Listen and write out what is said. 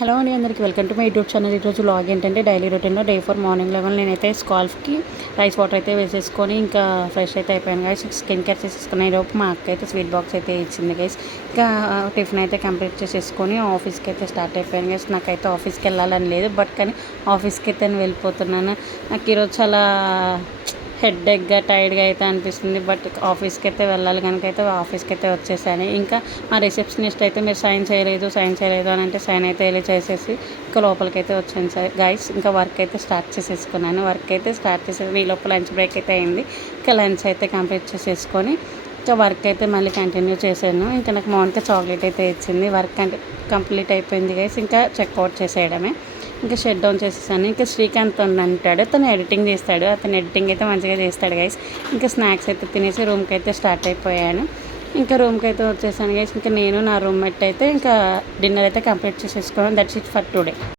Hello అండి, అందరికీ welcome to my YouTube channel. ఈరోజు వ్లాగ్ ఏంటంటే డైలీ రొటీన్లో డే 4 మార్నింగ్ లెవెన్ నేనైతే స్కాల్ఫ్కి రైస్ వాటర్ అయితే వేసేసుకొని ఇంకా ఫ్రెష్ అయితే అయిపోయాను గైస్. స్కిన్ కేర్ చేసేసుకుని ఈరోజు మా అక్క అయితే స్వీట్ బాక్స్ అయితే ఇచ్చింది గైస్. ఇంకా టిఫిన్ అయితే కంప్లీట్ చేసేసుకొని ఆఫీస్కి అయితే స్టార్ట్ అయిపోయాను గైస్. నాకైతే ఆఫీస్కి వెళ్ళాలని లేదు, బట్ కానీ ఆఫీస్కి అయితే నేను వెళ్ళిపోతున్నాను. నాకు ఈరోజు చాలా హెడ్ఏక్గా టైర్డ్గా అయితే అనిపిస్తుంది, బట్ ఆఫీస్కి అయితే వెళ్ళాలి కనుక అయితే ఆఫీస్కి అయితే వచ్చేసాను. ఇంకా మా రిసెప్షనిస్ట్ అయితే మీరు సైన్ చేయలేదు అని అంటే సైన్ అయితే వెళ్ళి చేసేసి ఇంకా లోపలికి అయితే వచ్చాను సార్ గైస్. ఇంకా వర్క్ అయితే స్టార్ట్ చేసేసుకున్నాను. వర్క్ అయితే స్టార్ట్ చేసేసి ఈ లోపల లంచ్ బ్రేక్ అయితే అయింది. ఇంకా లంచ్ అయితే కంప్లీట్ చేసేసుకొని ఇంకా వర్క్ అయితే మళ్ళీ కంటిన్యూ చేశాను. ఇంకా నాకు మౌనిక చాక్లెట్ అయితే ఇచ్చింది. వర్క్ అంటే కంప్లీట్ అయిపోయింది గైస్. ఇంకా చెక్అవుట్ చేసేయడమే. ఇంకా షట్ డౌన్ చేసేసాను. ఇంకా శ్రీకాంత్ అంటాడు, తను ఎడిటింగ్ చేస్తాడు. అతను ఎడిటింగ్ అయితే మంచిగా చేస్తాడు గైస్. ఇంకా స్నాక్స్ అయితే తినేసి రూమ్కి అయితే స్టార్ట్ అయిపోయాను. ఇంకా రూమ్కి అయితే వచ్చేసాను గైస్. ఇంకా నేను నా రూమ్మేట్ అయితే ఇంకా డిన్నర్ అయితే కంప్లీట్ చేసేసుకున్నాను. That's it for today.